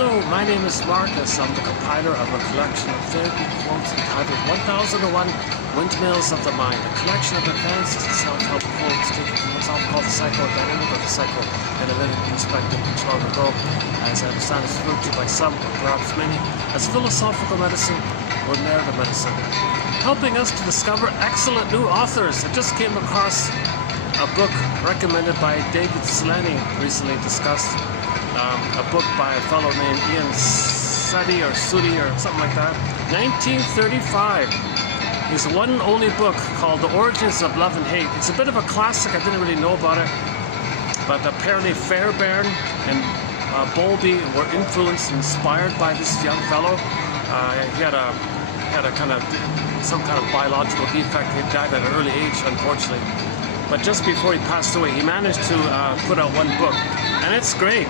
Hello, my name is Marcus. I'm the compiler of a collection of therapy quotes entitled 1001 Windmills of the Mind, a collection of advanced self-help quotes taken from what's often called the psychodynamic or the psychoanalytic perspective, which long ago, as I understand, is referred to by some, or perhaps many, as philosophical medicine or narrative medicine, helping us to discover excellent new authors. I just came across a book recommended by David Slaney, recently discussed. A book by a fellow named Ian Sudi or something like that. 1935. His one and only book called The Origins of Love and Hate. It's a bit of a classic. I didn't really know about it, but apparently Fairbairn and Bowlby were influenced and inspired by this young fellow. He had a kind of some kind of biological defect. He died at an early age, unfortunately. But just before he passed away, he managed to put out one book, and it's great.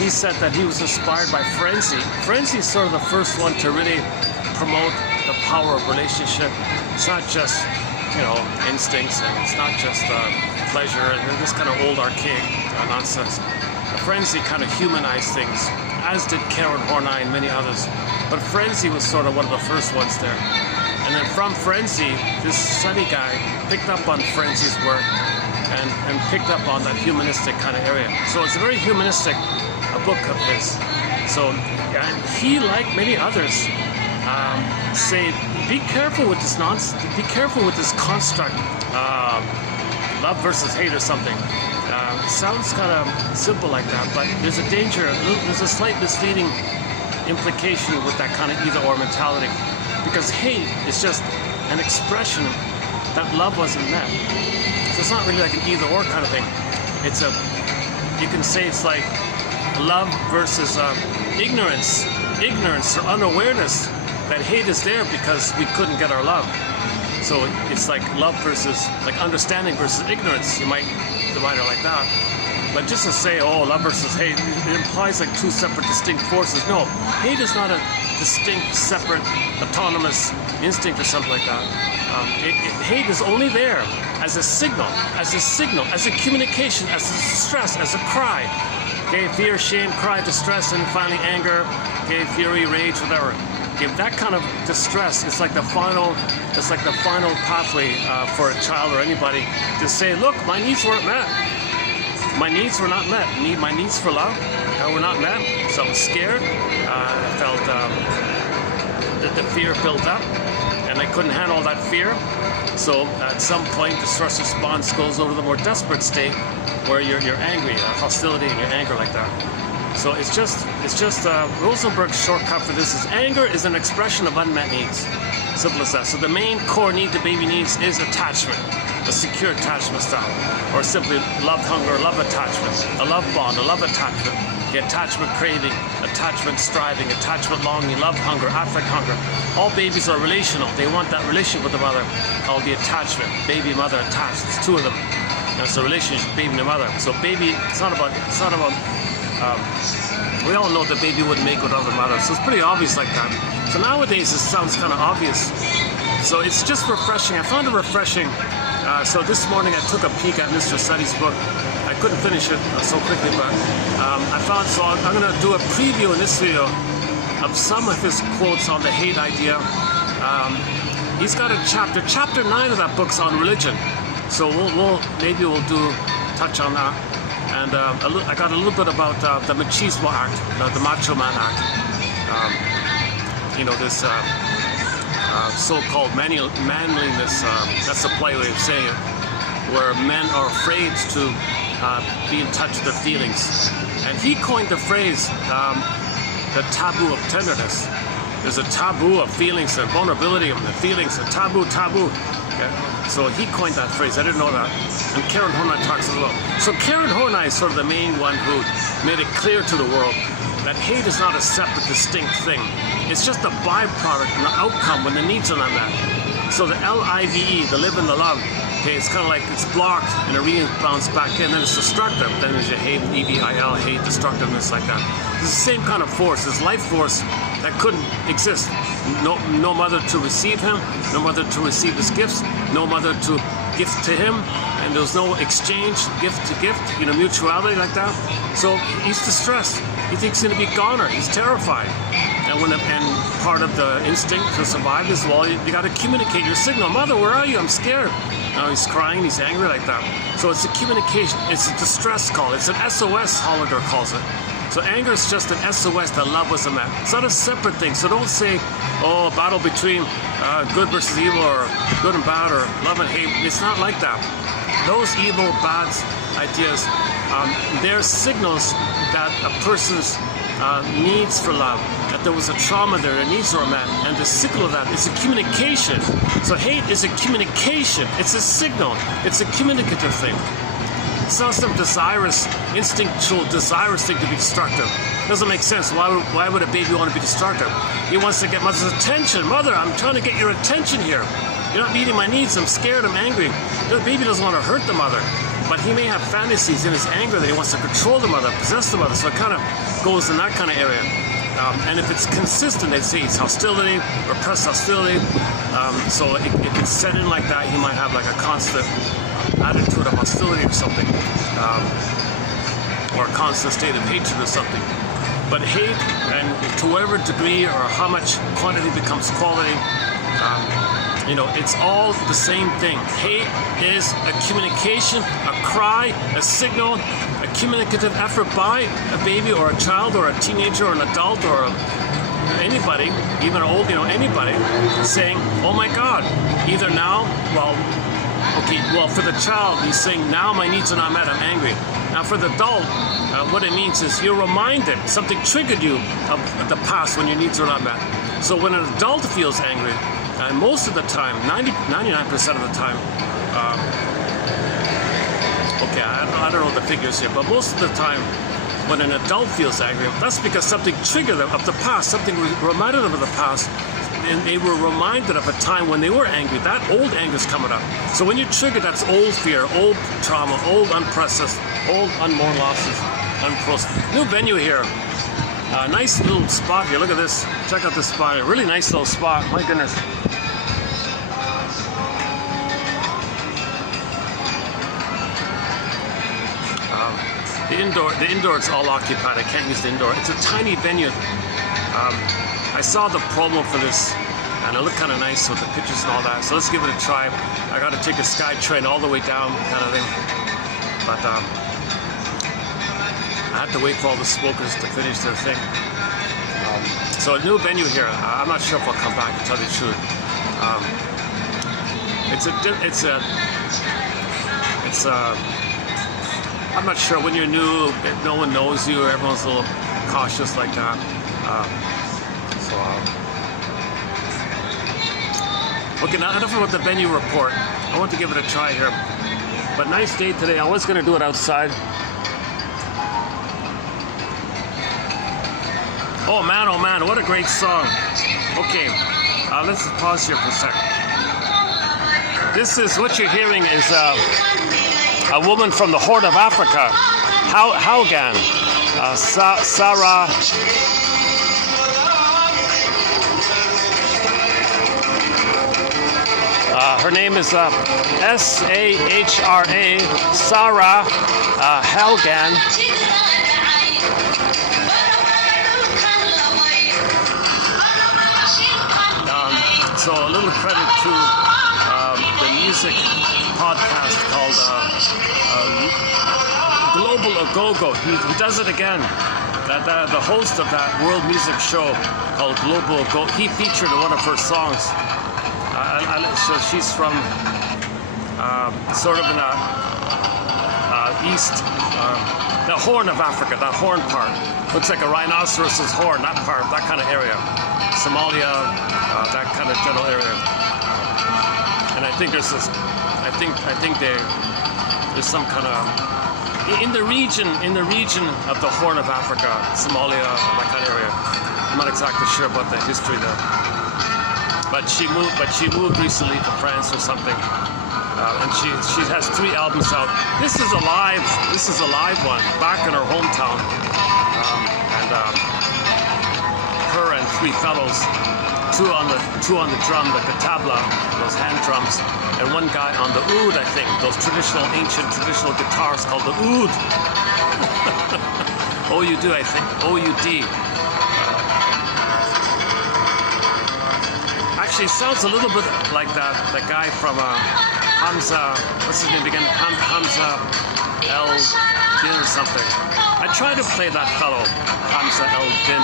He said that he was inspired by frenzy. Frenzy is sort of the first one to really promote the power of relationship. It's not just, instincts, and it's not just pleasure and this kind of old archaic nonsense. Frenzy kind of humanized things, as did Karen Horney and many others. But frenzy was sort of one of the first ones there. And then from frenzy, this Sudi guy picked up on frenzy's work and picked up on that humanistic kind of area. So it's a very humanistic book of his. So and he, like many others, say, be careful with this nonsense, be careful with this construct, love versus hate or something. It sounds kind of simple like that, but there's a danger, there's a slight misleading implication with that kind of either-or mentality. Because hate is just an expression that love wasn't met. So it's not really like an either-or kind of thing. You can say it's like love versus ignorance or unawareness that hate is there because we couldn't get our love. So it's like love versus, like understanding versus ignorance. You might divide it like that. But just to say, oh, love versus hate, it implies like two separate distinct forces. No, hate is not a distinct, separate, autonomous instinct or something like that. Hate is only there as a signal, as a communication, as a stress, as a cry. Okay, fear, shame, cry, distress, and finally anger, okay, fury, rage, whatever. Okay, that kind of distress is like the final pathway for a child or anybody to say, look, my needs weren't met. My needs were not met. My needs for love were not met. So I was scared. I felt that the fear built up, and I couldn't handle that fear. So at some point, the stress response goes over the more desperate state, where you're angry, hostility, and your anger like that. So it's just Rosenberg's shortcut for this is anger is an expression of unmet needs. Simple as that. So the main core need the baby needs is attachment, a secure attachment style, or simply love hunger, love attachment, a love bond, a love attachment, the attachment craving, attachment striving, attachment longing, love hunger, affect hunger. All babies are relational. They want that relationship with the mother called the attachment. Baby, mother, attached. It's two of them. And it's a relationship, baby and mother. So baby, it's not about. We all know that baby wouldn't make without the mother. So it's pretty obvious like that. So nowadays it sounds kind of obvious. So it's just refreshing. I found it refreshing. So this morning I took a peek at Mr. Sudi's book. I couldn't finish it so quickly, but I'm going to do a preview in this video of some of his quotes on the hate idea. He's got a chapter 9 of that book's on religion. So maybe we'll touch on that. And I got a little bit about the machismo act, the macho man act. This so-called manliness, that's a polite way of saying it, where men are afraid to be in touch with their feelings. And he coined the phrase, the taboo of tenderness. There's a taboo of feelings and vulnerability of the feelings, a taboo. Okay? So he coined that phrase. I didn't know that. And Karen Horney talks as well. So Karen Horney is sort of the main one who made it clear to the world that hate is not a separate, distinct thing. It's just a byproduct and the outcome when the needs are not met. So the LIVE, the live and the love, okay, it's kind of like it's blocked and it rebounds back in, then it's destructive. Then there's your hate, EVIL, hate, destructiveness like that. It's the same kind of force, this life force that couldn't exist. No mother to receive him, no mother to receive his gifts, no mother to gift to him, and there was no exchange, gift to gift, mutuality like that. So he's distressed. He thinks he's going to be goner. He's terrified. And part of the instinct to survive is, well, you got to communicate your signal. Mother, where are you? I'm scared. Now he's crying, he's angry like that. So it's a communication, it's a distress call. It's an SOS, Holliger calls it. So anger is just an SOS that love was met. It's not a separate thing. So don't say, oh, a battle between good versus evil, or good and bad, or love and hate. It's not like that. Those evil, bad ideas, they're signals that a person's needs for love, that there was a trauma there, their needs were met, and the signal of that is a communication. So hate is a communication. It's a signal. It's a communicative thing. It's not some desirous, instinctual, desirous thing to be destructive. Doesn't make sense. Why would a baby want to be destructive? He wants to get mother's attention. Mother, I'm trying to get your attention here. You're not meeting my needs. I'm scared. I'm angry. The baby doesn't want to hurt the mother, but he may have fantasies in his anger that he wants to control the mother, possess the mother. So it kind of goes in that kind of area. And if it's consistent, they'd say it's hostility, repressed hostility. So if it's set in like that, he might have like a constant attitude of hostility or something, or a constant state of hatred or something. But hate, and to whatever degree or how much quantity becomes quality, it's all the same thing. Hate is a communication, a cry, a signal, a communicative effort by a baby or a child or a teenager or an adult or anybody, even old, anybody, saying, oh my God, either now, for the child, he's saying, now my needs are not met, I'm angry. Now for the adult, what it means is you're reminded, something triggered you of the past when your needs are not met. So when an adult feels angry, and most of the time, 99% of the time, I don't know the figures here, but most of the time, when an adult feels angry, that's because something triggered them of the past, something reminded them of the past, and they were reminded of a time when they were angry. That old anger is coming up. So when you're triggered, that's old fear, old trauma, old unprocessed, old unmourned losses, unprocessed. New venue here. Nice little spot here. Look at this. Check out this spot. A really nice little spot. My goodness. The indoor is all occupied. I can't use the indoor. It's a tiny venue. I saw the promo for this, and it looked kind of nice with the pictures and all that. So let's give it a try. I got to take a sky train all the way down, kind of thing. But I had to wait for all the smokers to finish their thing. So a new venue here. I'm not sure if I'll come back to tell you the truth. I'm not sure. When you're new, no one knows you, everyone's a little cautious like that. Okay, now enough about the venue report. I want to give it a try here. But nice day today. I was going to do it outside. Oh man, what a great song. Okay, let's pause here for a second. This is, what you're hearing is a woman from the Horn of Africa, Haugan, Sarah. Her name is Sahra, Sarah Haugan. So a little credit to the music podcast called Global Go-Go. He does it again. The host of that world music show called Global Go, he featured in one of her songs. So she's from sort of in the east, the Horn of Africa, that horn part. Looks like a rhinoceros's horn, that part, that kind of area. Somalia, that kind of general area. And I think there's this, I think there's some kind of, in the region of the Horn of Africa, Somalia, that kind of area. I'm not exactly sure about the history there. But she moved recently to France or something, and she has 3 albums out. This is a live one back in her hometown, and her and 3 fellows, two on the drum, the tabla, those hand drums, and one guy on the oud, I think, those ancient traditional guitars called the oud. O-U-D, I think. O-U-D. Actually, sounds a little bit like that guy from Hamza, what's his name again? Hamza El Din or something. I tried to play that fellow, Hamza El Din.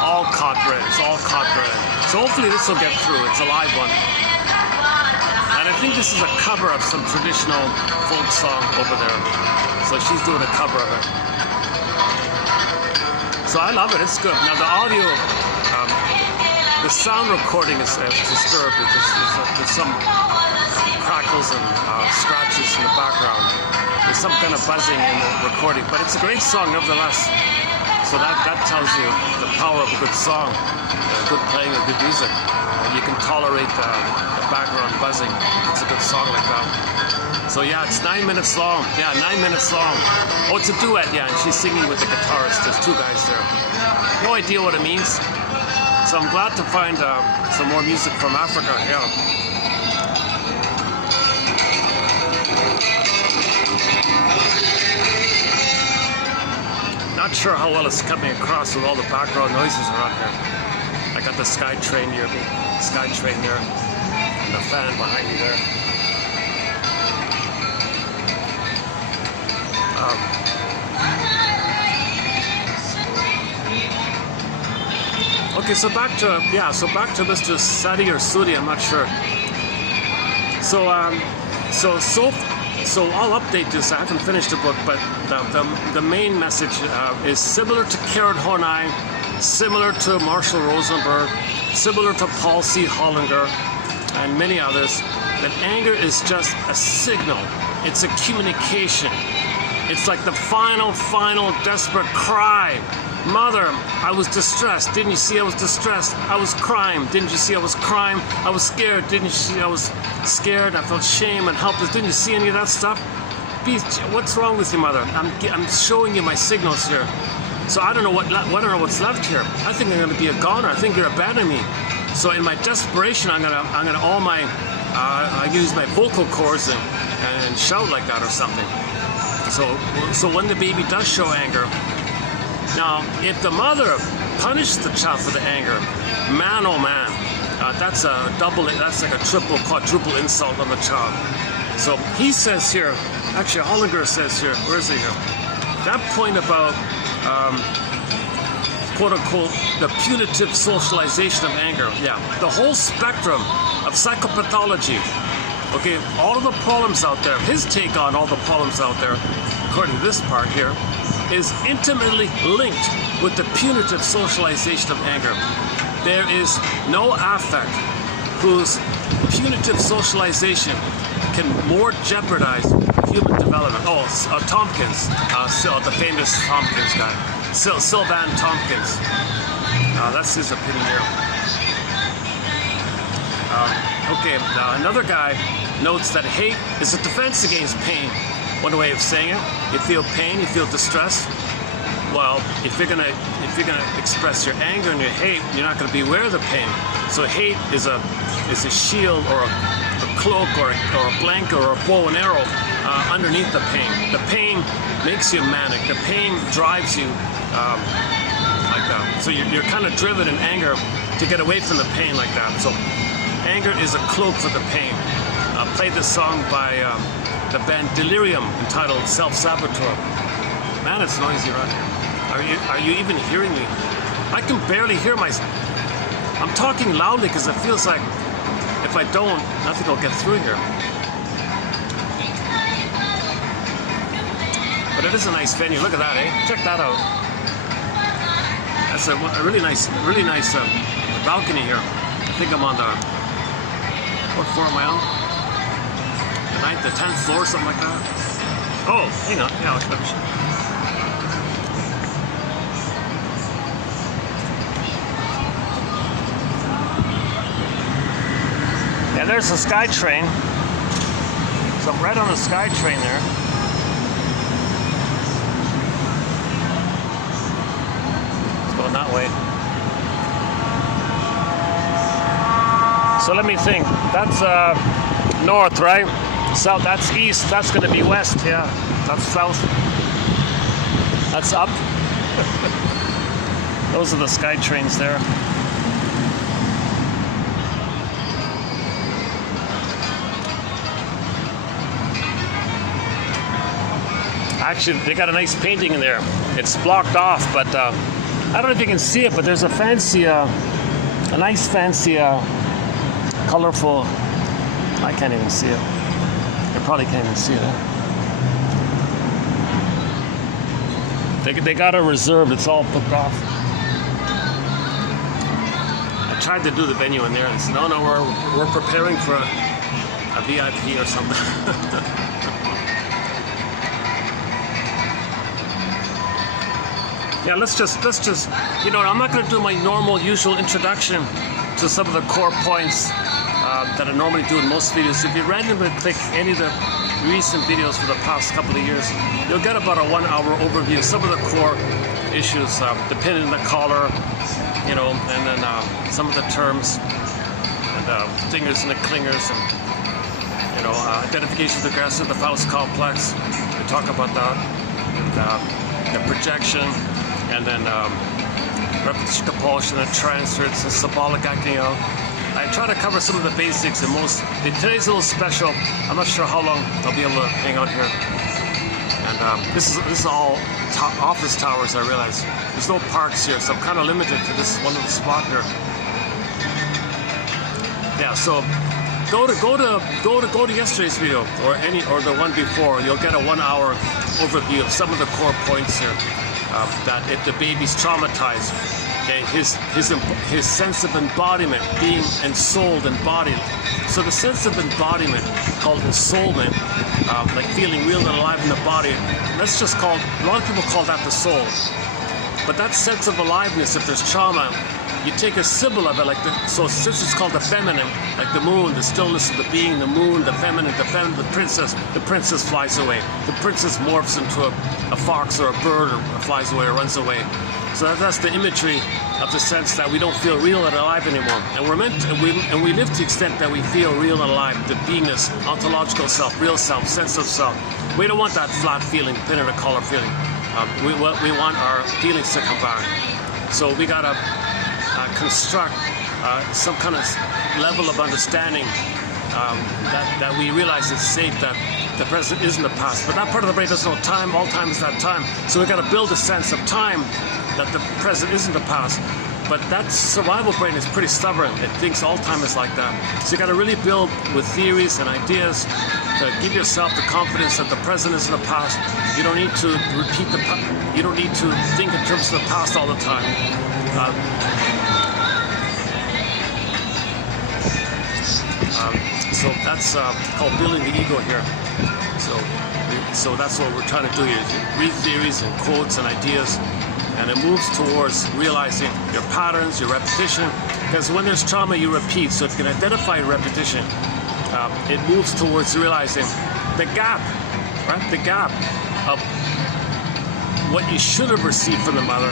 All copyright. It's all copyright. So hopefully this will get through. It's a live one. And I think this is a cover of some traditional folk song over there. So she's doing a cover of it. So I love it. It's good. Now the audio, the sound recording is disturbed. There's some crackles and scratches in the background. There's some kind of buzzing in the recording, but it's a great song nevertheless. So that tells you the power of a good song, good playing of good music. You can tolerate the background buzzing. It's a good song like that. So yeah, it's 9 minutes long. Yeah, 9 minutes long. Oh, it's a duet, yeah, and she's singing with the guitarist. There's two guys there. No idea what it means. So I'm glad to find some more music from Africa, yeah. Not sure how well it's coming across with all the background noises around here. I got the sky train near me, and the fan behind me there. Okay, so back to Mr. Sadi or Sudi, I'm not sure. So I'll update this. I haven't finished the book, but the main message is similar to Karen Horney, similar to Marshall Rosenberg, similar to Paul C. Hollinger, and many others, that anger is just a signal. It's a communication. It's like the final desperate cry. Mother, I was distressed. Didn't you see I was distressed? I was crying. Didn't you see I was crying? I was scared. Didn't you see I was scared? I felt shame and helpless. Didn't you see any of that stuff? What's wrong with you, Mother? I'm showing you my signals here. So I don't know what's left here. I think I'm going to be a goner. I think you're abandoning me. So in my desperation, I'm gonna I use my vocal cords and shout like that or something. So when the baby does show anger. Now, if the mother punishes the child for the anger, man oh man, that's like a triple, quadruple insult on the child. So he says here, actually Hollinger says here, where is he here? That point about, quote unquote, the punitive socialization of anger. Yeah, the whole spectrum of psychopathology. Okay, all of the problems out there, his take on all the problems out there, according to this part here, is intimately linked with the punitive socialization of anger. There is no affect whose punitive socialization can more jeopardize human development. Oh, Tompkins, the famous Tompkins guy, Sylvan Tompkins. That's his opinion here. Okay, now another guy notes that hate is a defense against pain. One way of saying it, you feel pain, you feel distress. Well, if you're gonna express your anger and your hate, you're not gonna be aware of the pain. So hate is a shield or a cloak or a blanket or a bow and arrow underneath the pain. The pain makes you manic. The pain drives you like that. So you're kind of driven in anger to get away from the pain like that. So anger is a cloak for the pain. Played this song by the band Delirium entitled Self-Saboteur. Man, it's noisy around here. Are you even hearing me? I can barely hear myself. I'm talking loudly because it feels like if I don't, nothing will get through here. But it is a nice venue. Look at that, eh? Check that out. That's a really nice balcony here. I think I'm on what floor am I on? The 10th floor, something like that. Oh, hang on. Yeah, yeah, there's the sky train. So I'm right on the sky train there. It's going that way. So let me think. That's north, right? South, that's east, that's going to be west, yeah. That's south. That's up. Those are the sky trains there. Actually, they got a nice painting in there. It's blocked off, but I don't know if you can see it, but there's a fancy, a nice fancy, colorful, I can't even see it. You probably can't even see it. They got it reserved, it's all booked off. I tried to do the venue in there and said, no, we're preparing for a VIP or something. Yeah, let's just, you know, I'm not going to do my normal, usual introduction to some of the core points that I normally do in most videos. If you randomly click any of the recent videos for the past couple of years, you'll get about a 1 hour overview of some of the core issues, the pin in the collar, you know, and then some of the terms, and stingers and the clingers, and, you know, identification with aggressive, the Faust complex. We talk about that, and the projection, and then repetition, compulsion, and transference, and symbolic acting out. I try to cover some of the basics, and today's a little special. I'm not sure how long I'll be able to hang out here. And this is all office towers, I realize. There's no parks here, so I'm kind of limited to this one little spot here. Yeah, so go to yesterday's video or the one before. You'll get a 1 hour overview of some of the core points here. That if the baby's traumatized, okay, his sense of embodiment, being ensouled, embodied. So the sense of embodiment, called ensoulment, like feeling real and alive in the body, that's just called, a lot of people call that the soul. But that sense of aliveness, if there's trauma, you take a symbol of it, so since it's called the feminine, like the moon, the stillness of the being, the moon, the feminine, the princess flies away. The princess morphs into a fox or a bird, or flies away or runs away. So that's the imagery of the sense that we don't feel real and alive anymore. And we're meant to, we live to the extent that we feel real and alive, the beingness, ontological self, real self, sense of self. We don't want that flat feeling, pin in a collar feeling. We want our feelings to come back. So we gotta construct some kind of level of understanding that we realize it's safe, that the present isn't the past. But that part of the brain doesn't know time. All time is that time. So we got to build a sense of time, that the present isn't the past. But that survival brain is pretty stubborn. It thinks all time is like that. So you got to really build with theories and ideas to give yourself the confidence that the present isn't the past. You don't need to repeat the past. You don't need to think in terms of the past all the time. So that's called building the ego here. So that's what we're trying to do here. Read theories and quotes and ideas, and it moves towards realizing your patterns, your repetition. Because when there's trauma, you repeat. So if you can identify repetition, it moves towards realizing the gap, right? The gap of what you should have received from the mother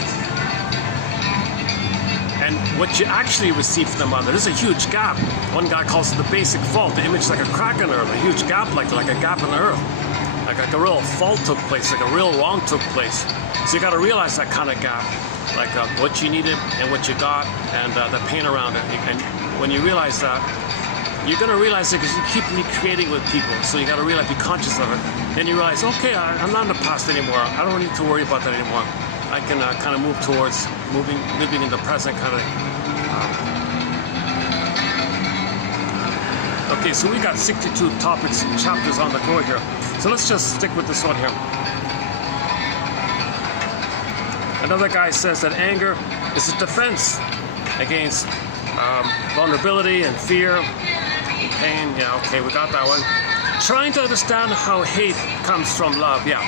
and what you actually received from the mother. There's a huge gap. One guy calls it the basic fault. The image is like a crack in the earth, a huge gap, like a gap in the earth. Like a real fault took place, like a real wrong took place. So you got to realize that kind of gap, like what you needed and what you got, and the pain around it. And when you realize that, you're going to realize it because you keep recreating with people. So you got to realize, be conscious of it. Then you realize, okay, I'm not in the past anymore. I don't need to worry about that anymore. I can kind of move towards living in the present kind of. Okay, so we got 62 topics and chapters on the go here. So let's just stick with this one here. Another guy says that anger is a defense against vulnerability and fear and pain. Yeah, okay, we got that one. Trying to understand how hate comes from love. Yeah,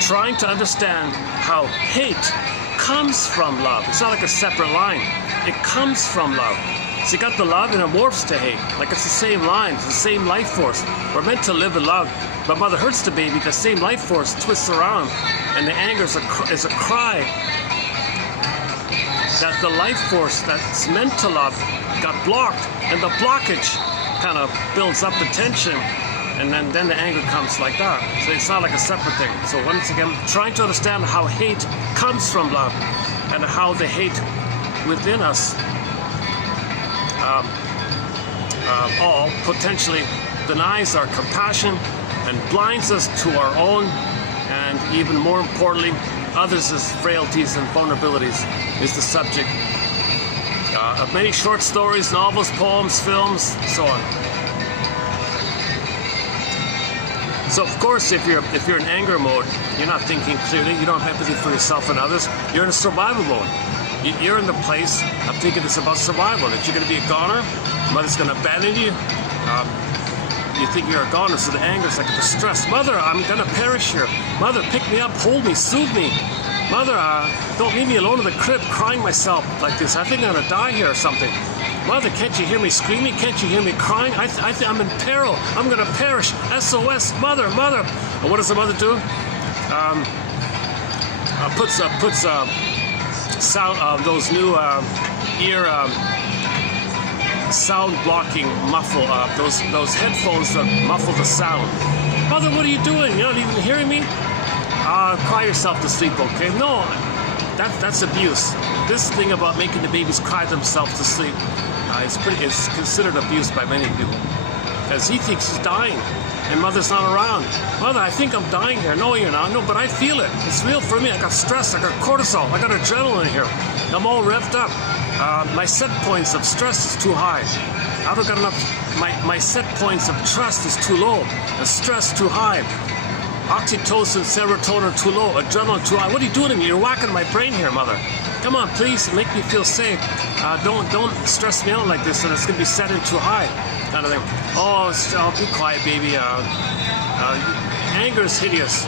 trying to understand how hate comes from love. It's not like a separate line. It comes from love. So you got the love and it morphs to hate. Like it's the same line, it's the same life force. We're meant to live in love. But mother hurts the baby, the same life force twists around. And the anger is a cry that the life force that's meant to love got blocked. And the blockage kind of builds up the tension. and then the anger comes like that. So it's not like a separate thing. So once again, trying to understand how hate comes from love and how the hate within us all potentially denies our compassion and blinds us to our own, and even more importantly, others' frailties and vulnerabilities is the subject of many short stories, novels, poems, films, so on. So of course, if you're in anger mode, you're not thinking clearly, you don't have empathy for yourself and others, you're in a survival mode. You're in the place of thinking it's about survival, that you're going to be a goner, mother's going to abandon you. You think you're a goner, so the anger is like a distress. Mother, I'm going to perish here. Mother, pick me up, hold me, soothe me. Mother, don't leave me alone in the crib crying myself like this. I think I'm going to die here or something. Mother, can't you hear me screaming? Can't you hear me crying? I think I'm in peril. I'm going to perish. SOS, mother, mother. And what does the mother do? Puts sound, those new ear sound blocking muffle, those headphones that muffle the sound. Mother, what are you doing? You're not even hearing me? Cry yourself to sleep, okay? No, that's abuse. This thing about making the babies cry themselves to sleep is considered abuse by many people, because he thinks he's dying and mother's not around. Mother, I think I'm dying here. No, you're not. No, but I feel it. It's real for me. I got stress. I got cortisol. I got adrenaline here. I'm all revved up. My set points of stress is too high. I haven't got enough. My set points of trust is too low. The stress too high. Oxytocin, serotonin too low. Adrenaline too high. What are you doing to me? You're whacking my brain here, mother. Come on, please make me feel safe. Don't stress me out like this, and it's gonna be set in too high, kind of thing. Oh, be quiet, baby. Anger is hideous.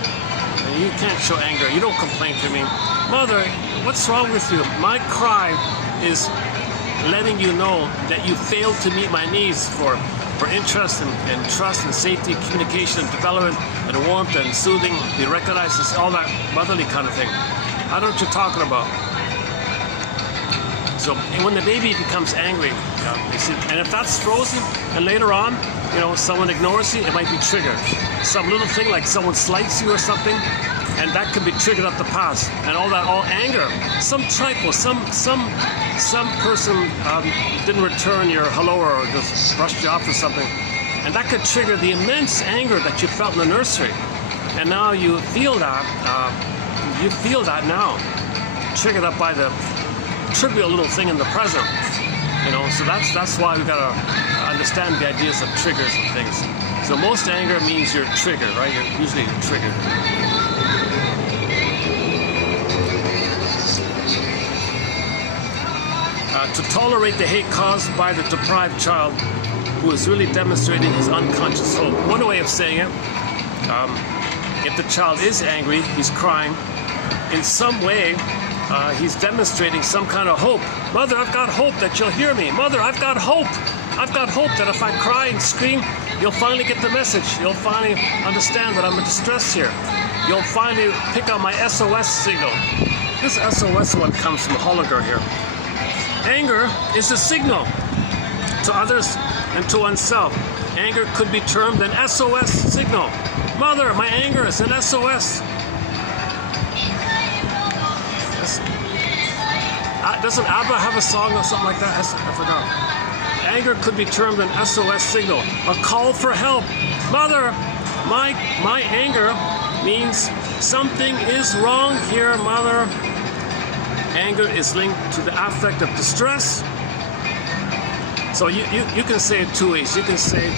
You can't show anger. You don't complain to me, mother. What's wrong with you? My cry is letting you know that you failed to meet my needs for interest and trust and safety, communication and development and warmth and soothing. Be recognized as all that motherly kind of thing. I know what you're talking about. So when the baby becomes angry, and if that's frozen, and later on, someone ignores you, it might be triggered. Some little thing like someone slights you or something, and that could be triggered up the past, and all anger, some trifle, some person didn't return your hello or just brushed you off or something, and that could trigger the immense anger that you felt in the nursery, and now you feel that. Now, triggered up by the trivial little thing in the present, so that's why we gotta understand the ideas of triggers and things. So most anger means you're triggered, right? You're usually triggered. To tolerate the hate caused by the deprived child who is really demonstrating his unconscious hope. One way of saying it, if the child is angry, he's crying, in some way, he's demonstrating some kind of hope. Mother, I've got hope that you'll hear me. Mother, I've got hope. I've got hope that if I cry and scream, you'll finally get the message. You'll finally understand that I'm in distress here. You'll finally pick up my SOS signal. This SOS one comes from Holliger here. Anger is a signal to others and to oneself. Anger could be termed an SOS signal. Mother, my anger is an SOS. Doesn't ABBA have a song or something like that? I forgot. Anger could be termed an SOS signal, a call for help. Mother, my anger means something is wrong here, mother. Anger is linked to the affect of distress. So you can say it two ways. You can say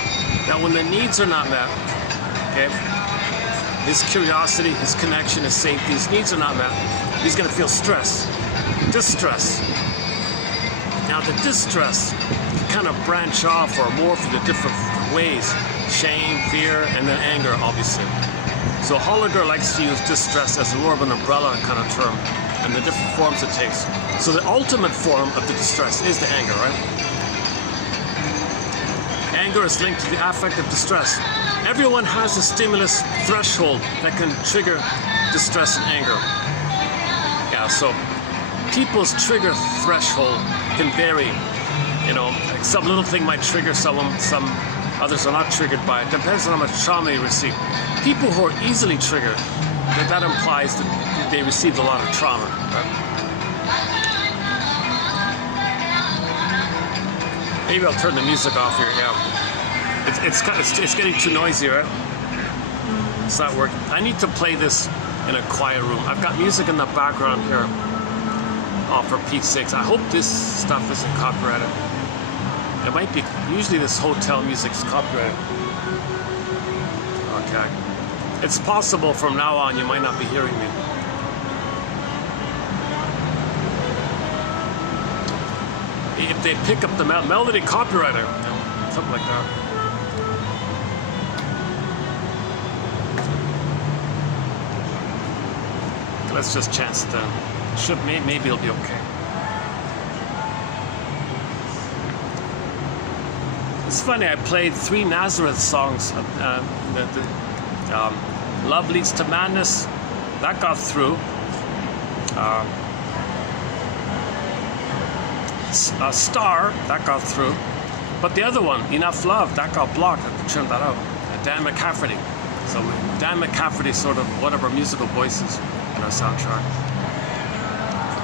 that when the needs are not met, okay, his curiosity, his connection, his safety, his needs are not met, he's going to feel stress, distress. Now the distress can kind of branch off or morph into different ways. Shame, fear, and then anger, obviously. So Holliger likes to use distress as more of an umbrella kind of term, and the different forms it takes. So the ultimate form of the distress is the anger, right? Anger is linked to the affect of distress. Everyone has a stimulus threshold that can trigger distress and anger. Yeah, so people's trigger threshold can vary. Like some little thing might trigger someone, some Others are not triggered by it. Depends on how much trauma you receive. People who are easily triggered, that implies that they received a lot of trauma. Right? Maybe I'll turn the music off here. Yeah, it's getting too noisy, right? It's not working. I need to play this in a quiet room. I've got music in the background here. Oh, for Pete's sakes! I hope this stuff isn't copyrighted. It might be. Usually, this hotel music's copyrighted. Okay. It's possible from now on you might not be hearing me. If they pick up the melody copyrighter, you know, something like that. Let's just chance it then. Maybe it'll be okay. It's funny, I played 3 Nazareth songs. Love Leads to Madness, that got through. Star, that got through. But the other one, Enough Love, that got blocked. I had to trim that out. Dan McCafferty. So Dan McCafferty is sort of one of our musical voices in our soundtrack.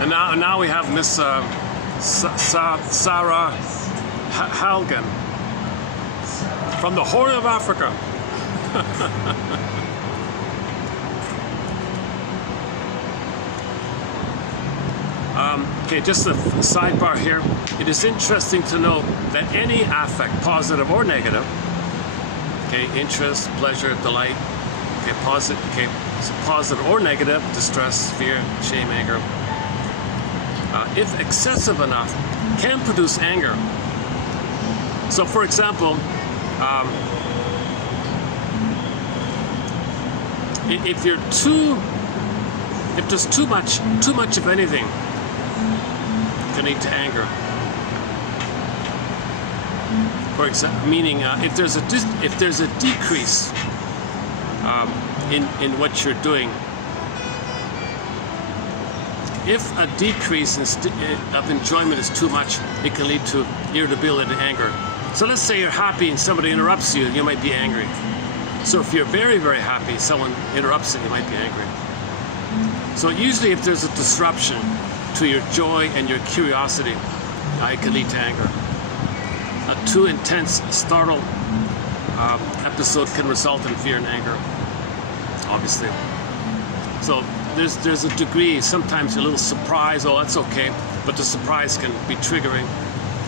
And now we have Miss Sarah Halgan from the Horn of Africa. Okay, just a sidebar here. It is interesting to note that any affect, positive or negative, okay, interest, pleasure, delight, okay, positive, okay, so positive or negative, distress, fear, shame, anger, if excessive enough, can produce anger. So, for example, if there's too much of anything, it can lead to anger. For example, meaning if there's a decrease in what you're doing, if a decrease of enjoyment is too much, it can lead to irritability and anger. So let's say you're happy and somebody interrupts you, you might be angry. So if you're very, very happy, someone interrupts you, you might be angry. So usually if there's a disruption to your joy and your curiosity, it can lead to anger. A too intense, startled episode can result in fear and anger, obviously. So there's a degree, sometimes a little surprise, oh, that's okay, but the surprise can be triggering.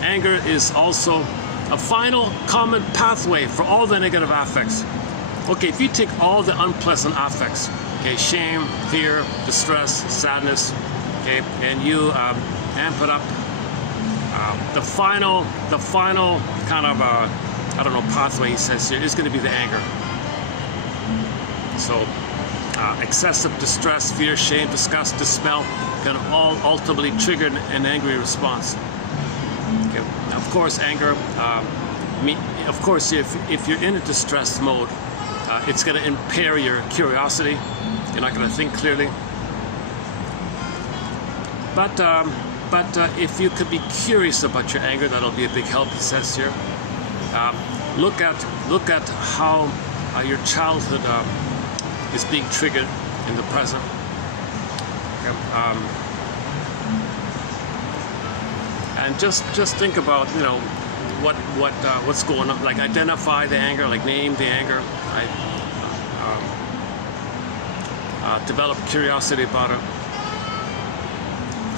Anger is also a final common pathway for all the negative affects. Okay, if you take all the unpleasant affects, okay, shame, fear, distress, sadness, okay, and you amp it up, the final kind of I don't know, pathway he says here is going to be the anger. So excessive distress, fear, shame, disgust, dismay can all ultimately trigger an angry response. Okay. Now, of course, anger. Of course, if you're in a distressed mode, it's going to impair your curiosity. You're not going to think clearly. But if you could be curious about your anger, that'll be a big help. He says here. Look at how your childhood is being triggered in the present. And just think about, you know, what's going on. Like identify the anger, like name the anger. Develop curiosity about it.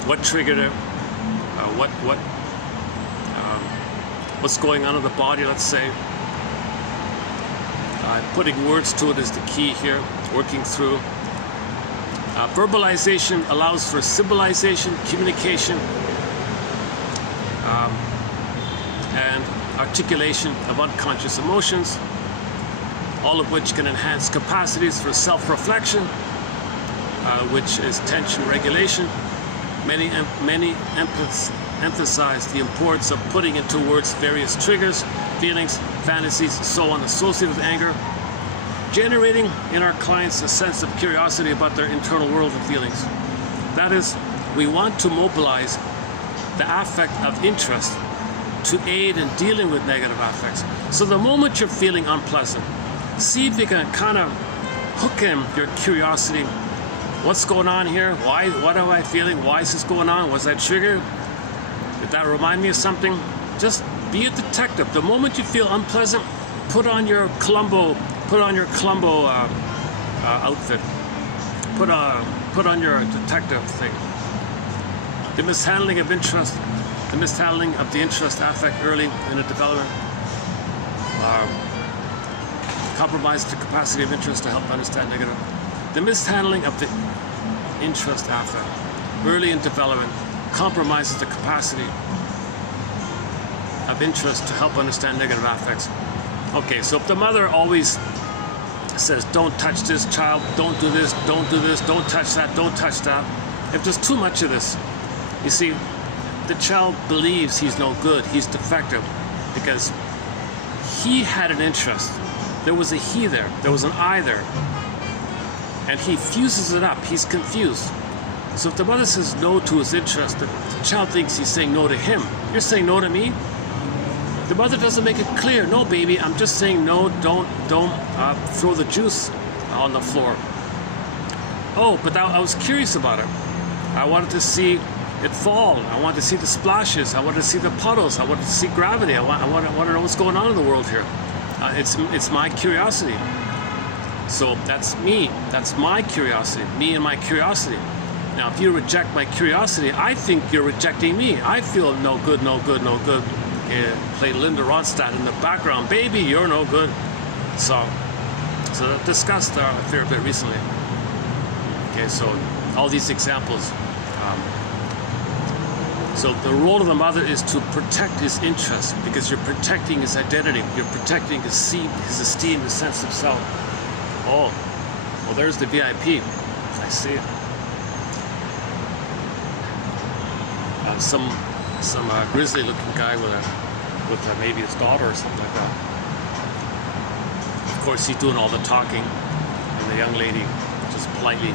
What triggered it? What's going on in the body? Let's say. Putting words to it is the key here. Working through. Verbalization allows for symbolization, communication, and articulation of unconscious emotions, all of which can enhance capacities for self-reflection, which is tension regulation. Many emphasize the importance of putting into words various triggers, feelings, fantasies, so on, associated with anger, generating in our clients a sense of curiosity about their internal world and feelings. That is, we want to mobilize the affect of interest to aid in dealing with negative affects. So the moment you're feeling unpleasant, see if you can kind of hook in your curiosity. What's going on here? Why? What am I feeling? Why is this going on? Was that trigger? Did that remind me of something? Just be a detective. The moment you feel unpleasant, put on your Columbo outfit. Put on your detective thing. The mishandling of interest, the mishandling of the interest affect early in the development. Compromise the capacity of interest to help understand negative. The mishandling of the interest affect early in development compromises the capacity of interest to help understand negative affects. Okay, so if the mother always says, don't touch this child, don't do this, don't do this, don't touch that, don't touch that. If there's too much of this, you see, the child believes he's no good, he's defective, because he had an interest. There was a he there, there was an I there, and he fuses it up, he's confused. So if the mother says no to his interest, the child thinks he's saying no to him. You're saying no to me? The mother doesn't make it clear. No, baby, I'm just saying no, don't throw the juice on the floor. Oh, but I was curious about it. I wanted to see it fall. I wanted to see the splashes. I wanted to see the puddles. I wanted to see gravity. I want to know what's going on in the world here. It's my curiosity. So that's me. That's my curiosity. Me and my curiosity. Now, if you reject my curiosity, I think you're rejecting me. I feel no good, no good, no good. Play Linda Ronstadt in the background. Baby, you're no good. So I've discussed a fair bit recently. Okay, so all these examples. So the role of the mother is to protect his interests, because you're protecting his identity. You're protecting his esteem, his sense of self. Oh, well, there's the VIP. I see it. Some grizzly-looking guy with maybe his daughter or something like that. Of course, he's doing all the talking, and the young lady just politely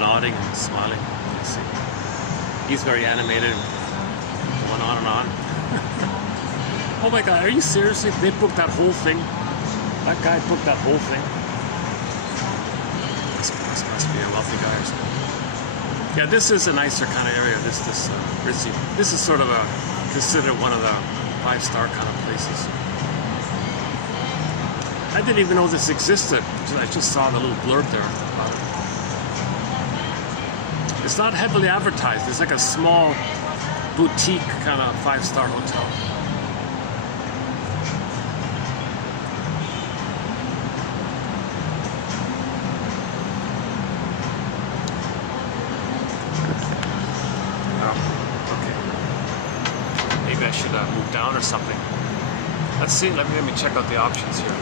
nodding and smiling. Let's see. He's very animated, going on and on. Oh my God, are you serious? They booked that whole thing? That guy booked that whole thing? This must be a wealthy guy or something. Yeah, this is a nicer kind of area. This is sort of considered one of the 5-star kind of places. I didn't even know this existed. I just saw the little blurb there about it. It's not heavily advertised. It's like a small boutique kind of 5-star hotel. I should move down or something. Let's see. Let me check out the options here.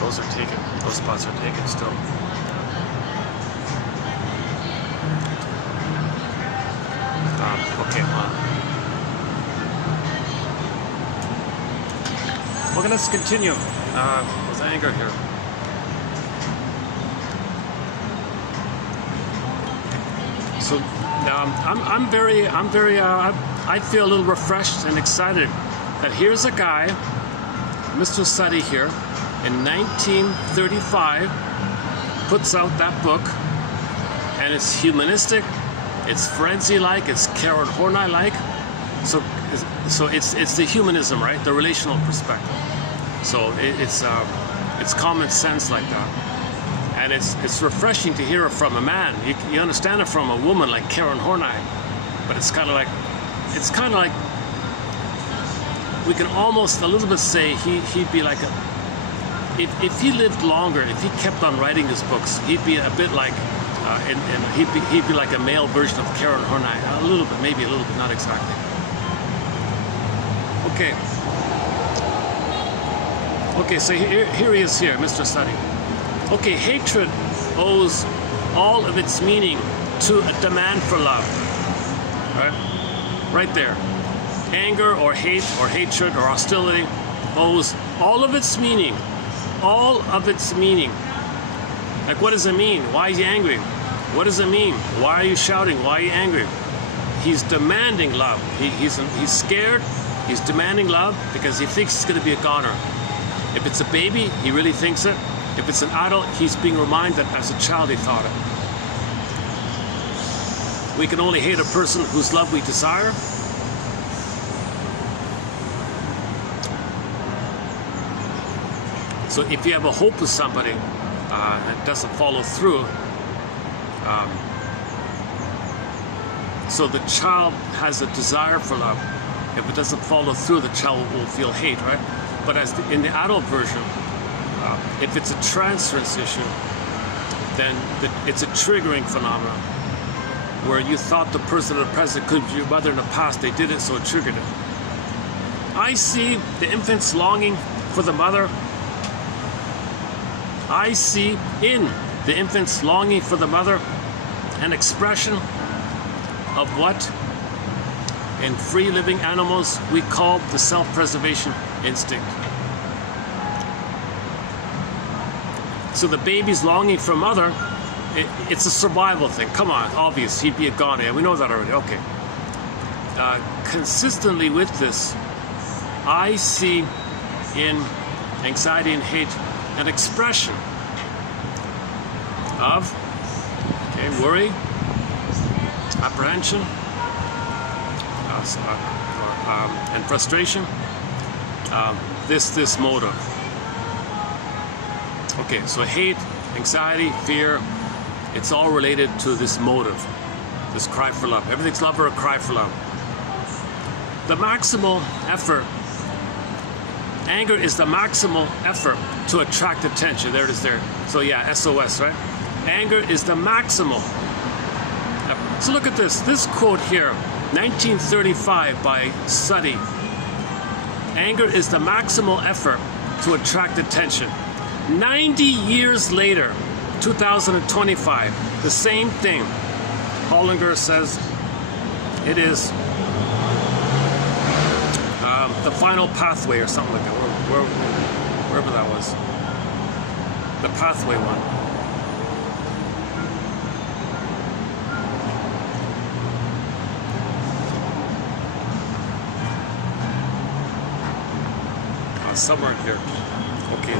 Those are taken. Those spots are taken still. Okay, well, let's continue with anger here. So now I feel a little refreshed and excited that here's a guy, Mr. Suddy here, in 1935, puts out that book, and it's humanistic. It's frenzy-like, it's Karen Horney-like, so it's the humanism, right? The relational perspective. So it's common sense like that, and it's refreshing to hear it from a man. You understand it from a woman like Karen Horney, but it's kind of like we can almost a little bit say he'd be like if he lived longer, if he kept on writing his books, he'd be a bit like. He'd be like a male version of Karen Horney, a little bit, maybe a little bit, not exactly. Okay, so here he is here, Mr. Study. Okay, hatred owes all of its meaning to a demand for love. Right there. Anger or hate or hatred or hostility owes all of its meaning. All of its meaning. Like, what does it mean? Why is he angry? What does it mean? Why are you shouting? Why are you angry? He's demanding love. He's scared. He's demanding love because he thinks it's going to be a goner. If it's a baby, he really thinks it. If it's an adult, he's being reminded as a child he thought it. We can only hate a person whose love we desire. So if you have a hope with somebody and it doesn't follow through, so the child has a desire for love. If it doesn't follow through, the child will feel hate, right? But in the adult version, if it's a transference issue, then it's a triggering phenomenon where you thought the person in the present could be your mother in the past, they did it, so it triggered it. I see the infant's longing for the mother. I see in the infant's longing for the mother an expression of what in free living animals we call the self-preservation instinct. So the baby's longing for mother, it's a survival thing. Come on, obvious, he'd be a goner. We know that already, okay. Consistently with this, I see in anxiety and hate an expression of worry, apprehension, and frustration. This motive. Okay, so hate, anxiety, fear, it's all related to this motive, this cry for love. Everything's love or a cry for love. The maximal effort, anger is the maximal effort to attract attention. There it is there. So yeah, SOS, right? Anger is the maximal. So look at this. This quote here, 1935 by Suddy. Anger is the maximal effort to attract attention. 90 years later, 2025, the same thing. Hollinger says it is the final pathway or something like that, wherever that was. The pathway one. Somewhere here. Okay,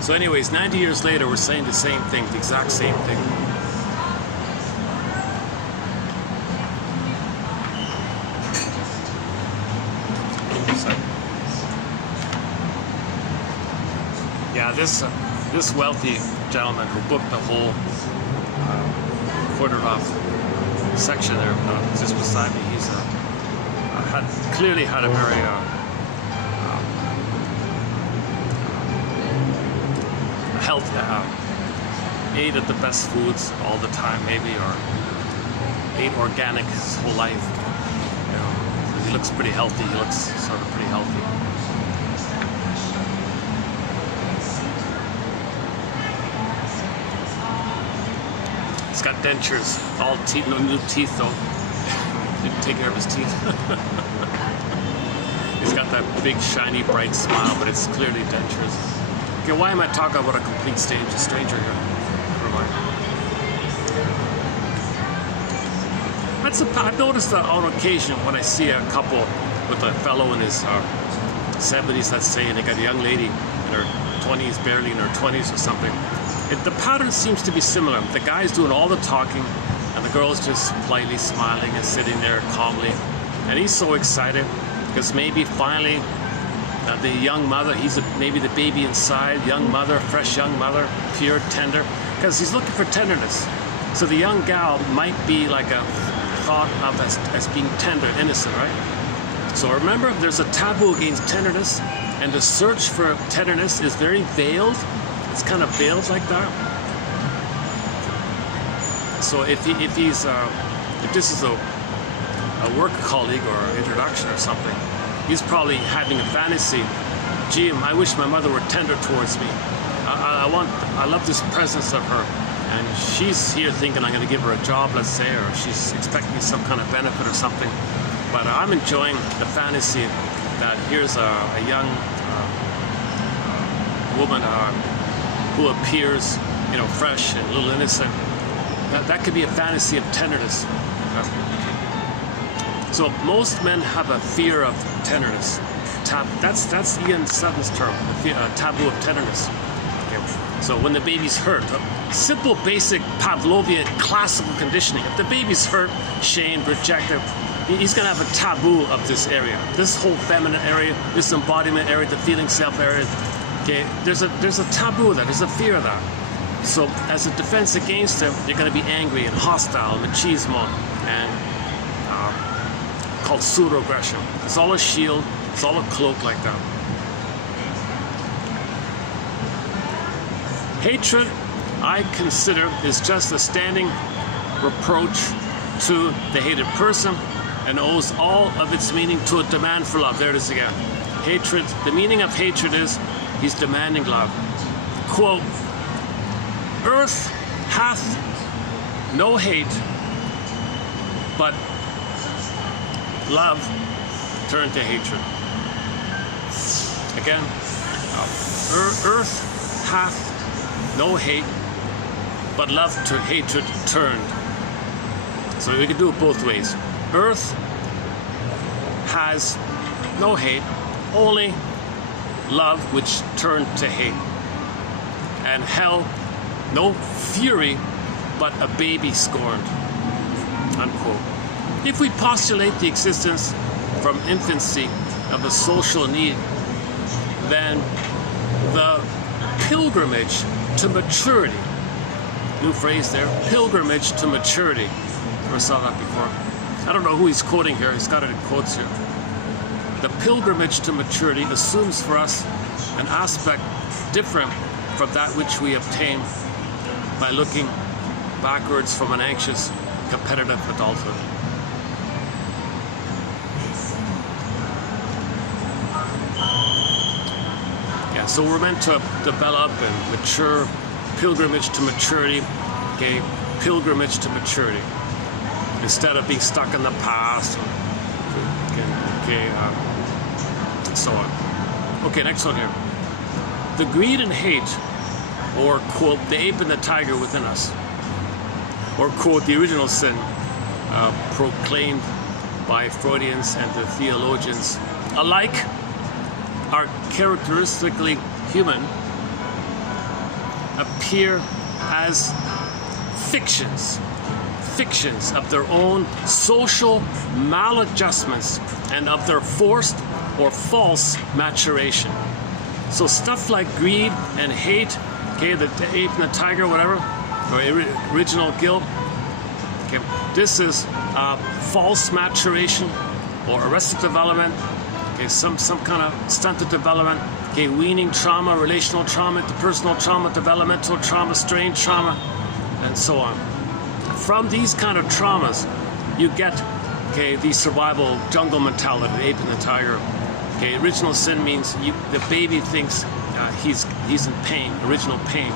so anyways, 90 years later, we're saying the same thing, the exact same thing. Yeah, this wealthy gentleman who booked the whole quartered off section there, just beside me, he's clearly had a very ate at the best foods all the time, maybe, or ate organic his whole life. You know, he looks pretty healthy. He looks sort of pretty healthy. He's got dentures, all teeth, no new teeth though. Didn't take care of his teeth. He's got that big, shiny, bright smile, but it's clearly dentures. Okay, why am I talking about a complete stranger here? Never mind. I've noticed that on occasion when I see a couple with a fellow in his 70s, let's say, and they got a young lady in her 20s, barely in her 20s or something, the pattern seems to be similar. The guy's doing all the talking, and the girl's just politely smiling and sitting there calmly. And he's so excited because maybe finally the young mother, maybe the baby inside, young mother, fresh young mother, pure, tender, because he's looking for tenderness. So the young gal might be like a thought of as being tender, innocent, right? So remember, there's a taboo against tenderness, and the search for tenderness is very veiled. It's kind of veiled like that. So if this is a work colleague or introduction or something, he's probably having a fantasy. Gee, I wish my mother were tender towards me. I love this presence of her. And and she's here thinking I'm going to give her a job, let's say, or she's expecting some kind of benefit or something. But I'm enjoying the fantasy that here's a young woman who appears, fresh and a little innocent. That could be a fantasy of tenderness. So most men have a fear of tenderness. That's Ian Sutton's term, taboo of tenderness. Okay. So when the baby's hurt, simple, basic Pavlovian classical conditioning. If the baby's hurt, shamed, rejected, he's going to have a taboo of this area, this whole feminine area, this embodiment area, the feeling self area. Okay, there's a taboo of that. There's a fear of that. So as a defense against him, you're going to be angry and hostile, machismo, and called pseudo-aggression. It's all a shield. It's all a cloak like that. Hatred, I consider, is just a standing reproach to the hated person and owes all of its meaning to a demand for love. There it is again. Hatred, the meaning of hatred is he's demanding love. Quote, earth hath no hate, but love turned to hatred. Again, earth hath no hate, but love to hatred turned. So we can do it both ways. Earth has no hate, only love which turned to hate. And hell, no fury, but a baby scorned. Unquote. If we postulate the existence from infancy of a social need, then the pilgrimage to maturity, new phrase there, pilgrimage to maturity. Never saw that before. I don't know who he's quoting here. He's got it in quotes here. The pilgrimage to maturity assumes for us an aspect different from that which we obtain by looking backwards from an anxious, competitive adulthood. Yeah, so we're meant to develop and mature, pilgrimage to maturity, okay, pilgrimage to maturity, instead of being stuck in the past, okay, and so on. Okay, next one here. The greed and hate, or quote, the ape and the tiger within us, or quote, the original sin proclaimed by Freudians and the theologians alike, are characteristically human, appear as fictions of their own social maladjustments and of their forced or false maturation. So stuff like greed and hate, okay, the ape and the tiger, whatever, or original guilt, okay, this is false maturation or arrested development, okay, some kind of stunted development, okay, weaning trauma, relational trauma, interpersonal trauma, developmental trauma, strain trauma, and so on. From these kind of traumas, you get, okay, the survival jungle mentality, the ape and the tiger. Okay, original sin means the baby thinks he's in pain, original pain,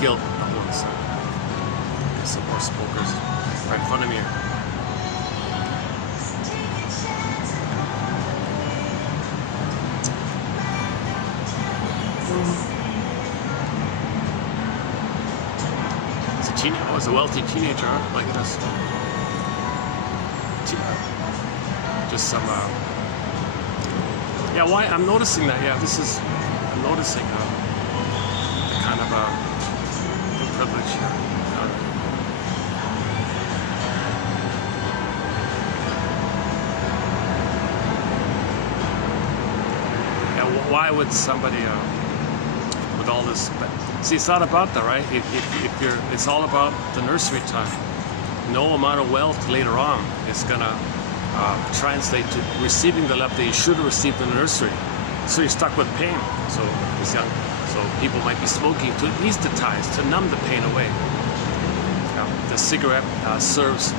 guilt. Okay, some more smokers right in front of me. It's a wealthy teenager, huh? My goodness. Just some. Yeah, why? I'm noticing that. Yeah, I'm noticing the kind of the privilege here. Yeah, why would somebody with all this? See, it's not about that, right? It's all about the nursery time. No amount of wealth later on is gonna translate to receiving the love that you should have received in the nursery. So you're stuck with pain. So it's young. So people might be smoking to anesthetize, to numb the pain away. The cigarette serves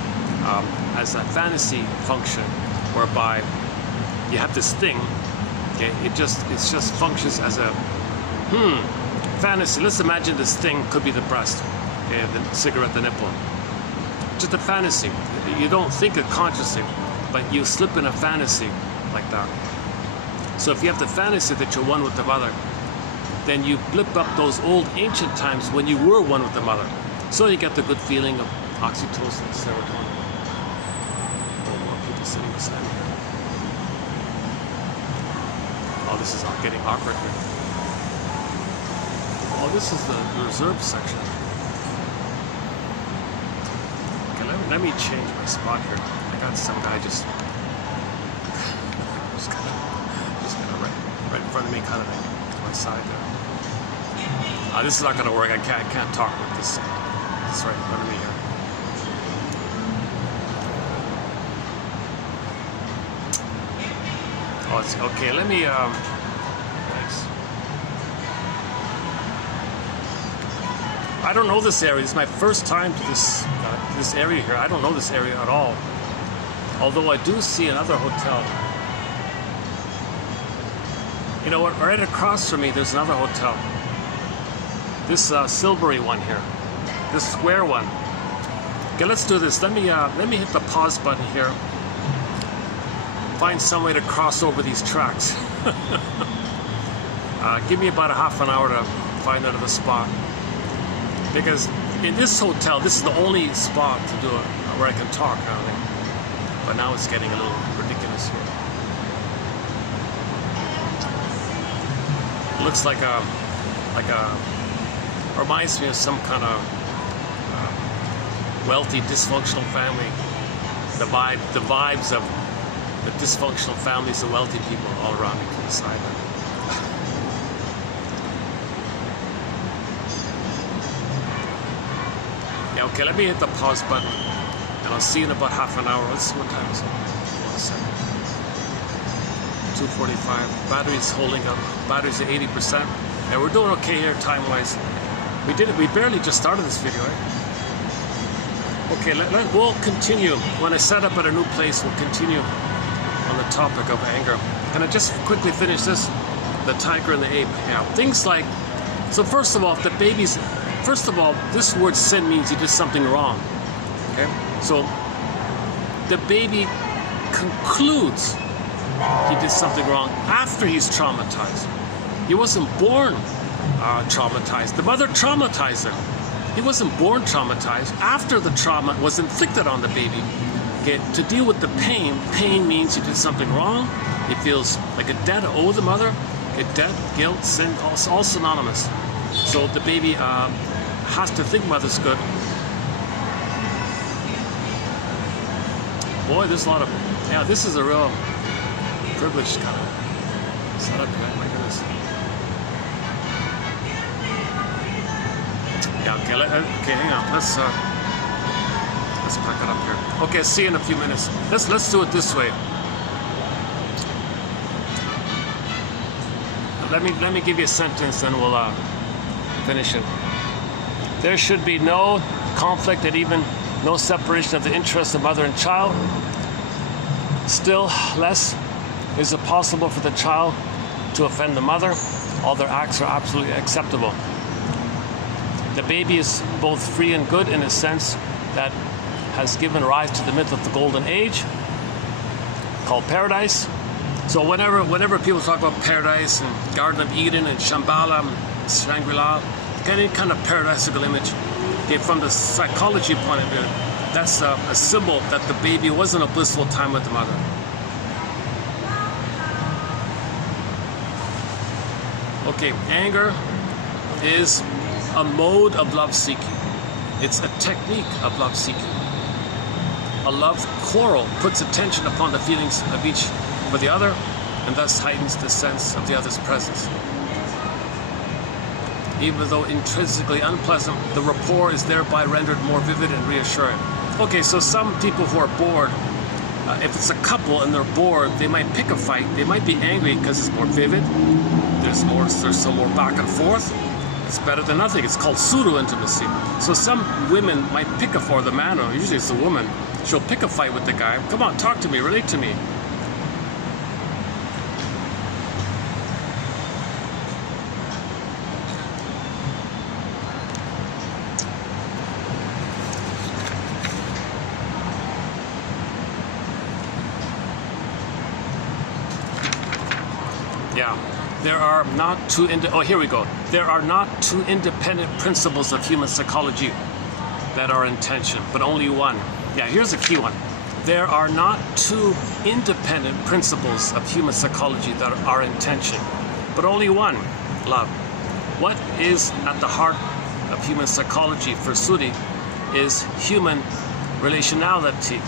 as a fantasy function, whereby you have this thing. Okay, it just functions as a fantasy. Let's imagine this thing could be the breast. Okay, the cigarette, the nipple. Just a fantasy. You don't think it consciously, but you slip in a fantasy like that. So if you have the fantasy that you're one with the mother, then you blip up those old ancient times when you were one with the mother. So you get the good feeling of oxytocin and serotonin. More people sitting beside me. Oh, this is getting awkward here. Oh, this is the reserve section. Okay, let me change my spot here. I got some guy just kind of right in front of me, kind of to my side there. This is not going to work. I can't talk with this. It's right in front of me here. Oh, it's okay. Let me. Thanks. I don't know this area. It's my first time to this area here. I don't know this area at all. Although I do see another hotel. You know what? Right across from me, there's another hotel. This silvery one here. This square one. Okay, let's do this. Let me hit the pause button here. Find some way to cross over these tracks. Give me about a half an hour to find another spot. Because in this hotel, this is the only spot to do it where I can talk now. But now it's getting a little ridiculous here. It looks like a reminds me of some kind of wealthy dysfunctional family. The vibes of the dysfunctional families of wealthy people all around me to the side. Yeah, okay, let me hit the pause button and I'll see you in about half an hour. Let's see what time is it. 2:45. Battery's holding up. Battery's at 80%. And we're doing okay here time-wise. We barely just started this video, right? Okay, we'll continue. When I set up at a new place, we'll continue on the topic of anger. Can I just quickly finish this? The tiger and the ape. Yeah, things like, so first of all, if the baby's, first of all, this word sin means you did something wrong. Okay? So the baby concludes he did something wrong after he's traumatized. He wasn't born traumatized. The mother traumatized him. He wasn't born traumatized. After the trauma was inflicted on the baby, okay, to deal with the pain, pain means you did something wrong. It feels like a debt owed the mother. Okay, debt, guilt, sin, all synonymous. So the baby has to think mother's good. Boy, there's a lot of, yeah, this is a real privileged kind of setup here. My goodness. Yeah, okay, okay, hang on. Let's pack it up here. Okay, see you in a few minutes. Let's do it this way. Let me give you a sentence, and we'll finish it. There should be no conflict and even no separation of the interests of mother and child. Still less is it possible for the child to offend the mother. All their acts are absolutely acceptable. The baby is both free and good in a sense that has given rise to the myth of the golden age called paradise. So whenever people talk about paradise and Garden of Eden and Shambhala and Shangri-La, any kind of paradisical image, okay, from the psychology point of view, that's a symbol that the baby wasn't a blissful time with the mother. Okay, anger is a mode of love seeking. It's a technique of love seeking. A love quarrel puts attention upon the feelings of each for the other, and thus heightens the sense of the other's presence. Even though intrinsically unpleasant, the rapport is thereby rendered more vivid and reassuring. Okay, so some people who are bored, if it's a couple and they're bored, they might pick a fight. They might be angry because it's more vivid. There's some more back and forth. It's better than nothing. It's called pseudo-intimacy. So some women might pick a fight, or the man, or usually it's the woman, she'll pick a fight with the guy. Come on, talk to me, relate to me. Yeah. There are not two, here we go. There are not two independent principles of human psychology that are in tension, but only one. Yeah, here's a key one. There are not two independent principles of human psychology that are in tension, but only one, love. What is at the heart of human psychology for Suri is human relationality,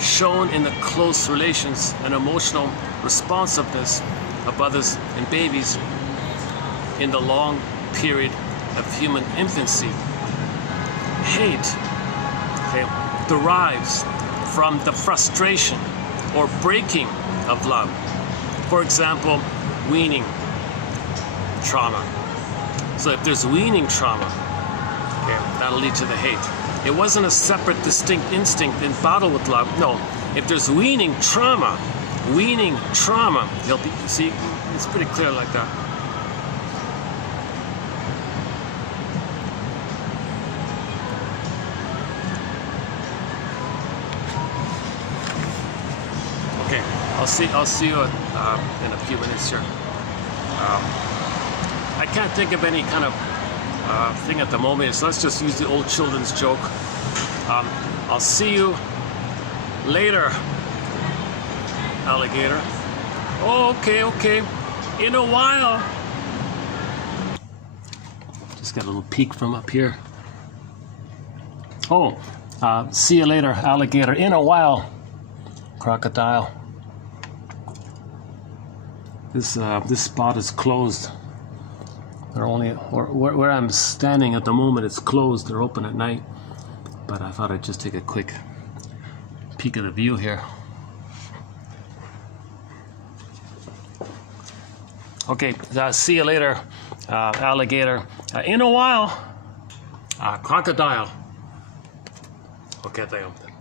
shown in the close relations and emotional responsiveness of others and babies in the long period of human infancy. Hate, okay, derives from the frustration or breaking of love. For example, weaning trauma. So if there's weaning trauma, okay, that'll lead to the hate. It wasn't a separate, distinct instinct in battle with love. No, if there's weaning trauma, he'll be, see, it's pretty clear like that. Okay, I'll see you in a few minutes here. I can't think of any kind of thing at the moment, so let's just use the old children's joke. I'll see you later, alligator. Oh, okay. In a while. Just got a little peek from up here. Oh, see you later, alligator. In a while, crocodile. This spot is closed. They're only where I'm standing at the moment. It's closed. They're open at night. But I thought I'd just take a quick peek of the view here. Okay, see you later, alligator. In a while, crocodile. Okay,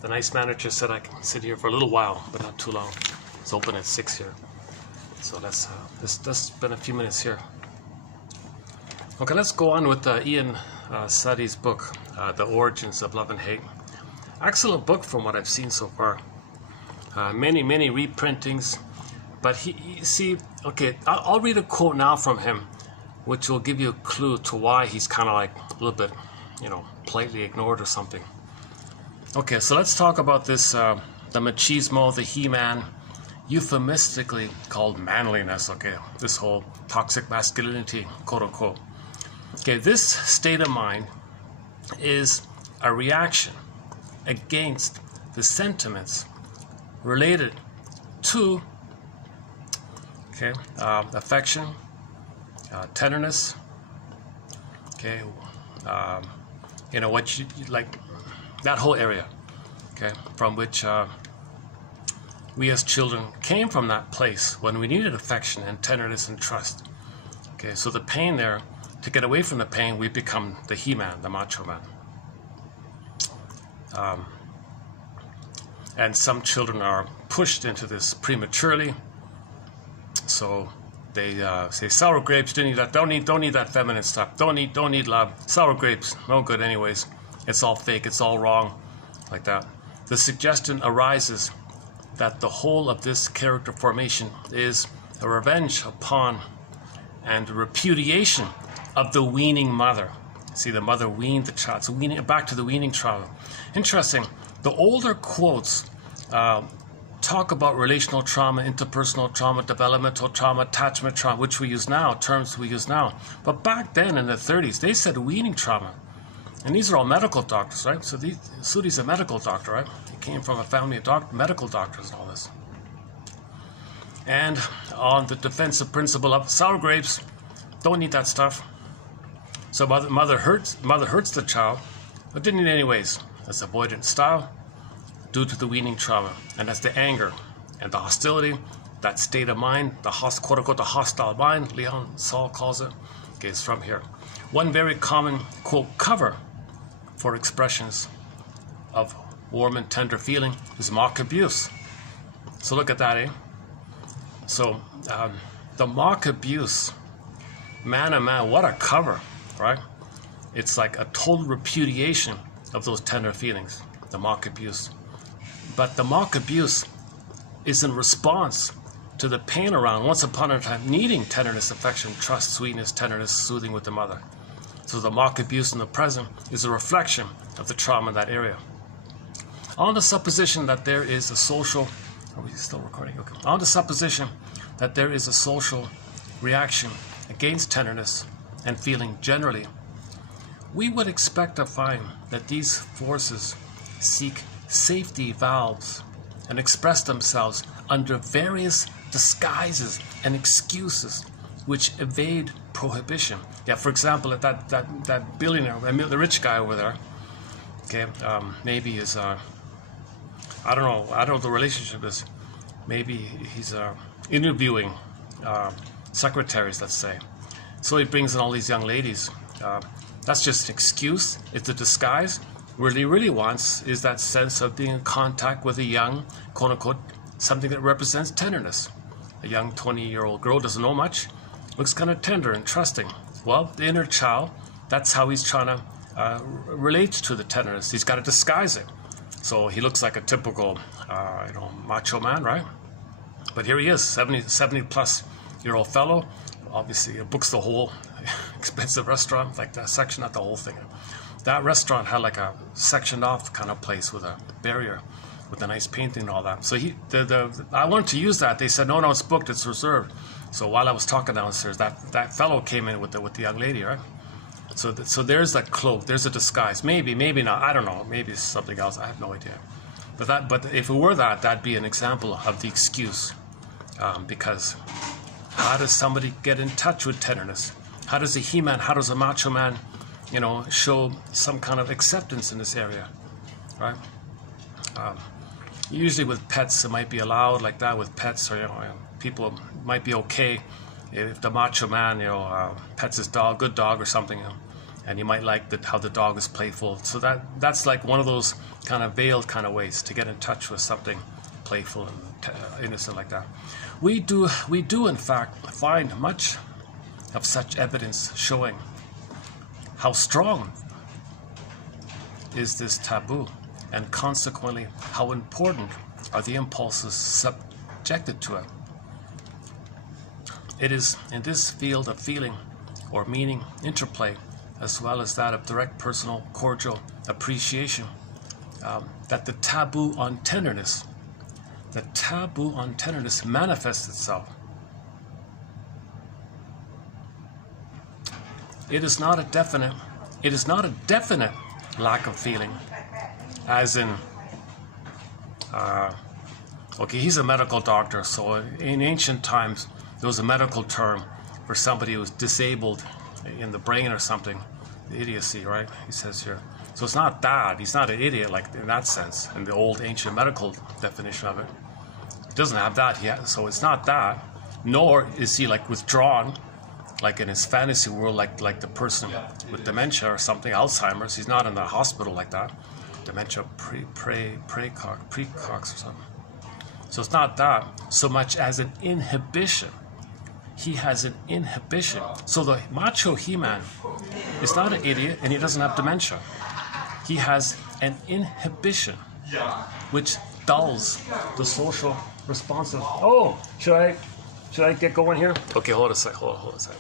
the nice manager said I can sit here for a little while, but not too long. It's open at 6 here. So that's been a few minutes here. Okay, let's go on with Ian Sadi's book, The Origins of Love and Hate. Excellent book from what I've seen so far. Many reprintings. But see, okay, I'll read a quote now from him, which will give you a clue to why he's kind of like a little bit, politely ignored or something. Okay, so let's talk about this, the machismo, the he-man, euphemistically called manliness, okay, this whole toxic masculinity, quote unquote. Okay, this state of mind is a reaction against the sentiments related to affection, tenderness, okay, what you like, that whole area, okay, from which we as children came from, that place when we needed affection and tenderness and trust. Okay, so the pain there, to get away from the pain, we become the he-man, the macho man. And some children are pushed into this prematurely. So they say sour grapes, don't need that feminine stuff. Don't need love. Sour grapes, no good anyways. It's all fake, it's all wrong, like that. The suggestion arises that the whole of this character formation is a revenge upon and repudiation of the weaning mother. See, the mother weaned the child. So back to the weaning trauma. Interesting. The older quotes talk about relational trauma, interpersonal trauma, developmental trauma, attachment trauma, which we use now, terms we use now. But back then in the 30s, they said weaning trauma. And these are all medical doctors, right? So Suri's a medical doctor, right? He came from a family of medical doctors and all this. And on the defensive principle of sour grapes, don't eat that stuff. So mother hurts the child, but didn't eat anyways. That's avoidant style due to the weaning trauma. And that's the anger and the hostility, that state of mind, the quote unquote the hostile mind, Leon Saul calls it. Okay, it's from here. One very common quote cover for expressions of warm and tender feeling is mock abuse. So look at that, eh? So the mock abuse, man oh man, what a cover, right? It's like a total repudiation of those tender feelings, the mock abuse. But the mock abuse is in response to the pain around once upon a time needing tenderness, affection, trust, sweetness, tenderness, soothing with the mother. So the mock abuse in the present is a reflection of the trauma in that area. On the supposition that there is a social, are we still recording? Okay. On the supposition that there is a social reaction against tenderness and feeling generally, we would expect to find that these forces seek safety valves and express themselves under various disguises and excuses which evade prohibition. Yeah, for example, at that billionaire, the rich guy over there, okay, maybe is I don't know what the relationship is. Maybe he's interviewing secretaries, let's say. So he brings in all these young ladies. That's just an excuse. It's a disguise. What he really wants is that sense of being in contact with a young, quote unquote, something that represents tenderness. A young 20-year-old girl doesn't know much, looks kind of tender and trusting. Well, the inner child, that's how he's trying to relate to the tenderness. He's got to disguise it. So he looks like a typical, macho man, right? But here he is, 70-plus-year-old fellow. Obviously, he books the whole expensive restaurant, like that section, not the whole thing. That restaurant had like a sectioned off kind of place with a barrier, with a nice painting and all that. So I wanted to use that. They said, no, it's booked, it's reserved. So while I was talking downstairs, that fellow came in with the young lady, right? So there's that cloak, there's a disguise. Maybe not, I don't know, maybe it's something else, I have no idea. But if it were that'd be an example of the excuse. Because how does somebody get in touch with tenderness? How does a he-man, how does a macho man, show some kind of acceptance in this area, right? Usually with pets, it might be allowed like that with pets, or people might be okay if the macho man, pets his dog, good dog or something, and you might like how the dog is playful. So that's like one of those kind of veiled kind of ways to get in touch with something playful and innocent like that. We do in fact find much of such evidence showing how strong is this taboo, and consequently how important are the impulses subjected to it. It is in this field of feeling or meaning interplay, as well as that of direct personal cordial appreciation, that the taboo on tenderness manifests itself. It is not a definite lack of feeling, as in, okay, he's a medical doctor, so in ancient times there was a medical term for somebody who was disabled in the brain or something, idiocy, right? He says here. So it's not that, he's not an idiot like in that sense, in the old ancient medical definition of it. He doesn't have that yet, so it's not that, nor is he like withdrawn, like in his fantasy world, like the person with dementia or something, Alzheimer's. He's not in the hospital like that. Dementia precox or something. So it's not that so much as an inhibition. He has an inhibition. So the macho he-man is not an idiot, and he doesn't have dementia. He has an inhibition which dulls the social responsive. Oh, should I get going here? Okay, hold a sec. Hold a sec.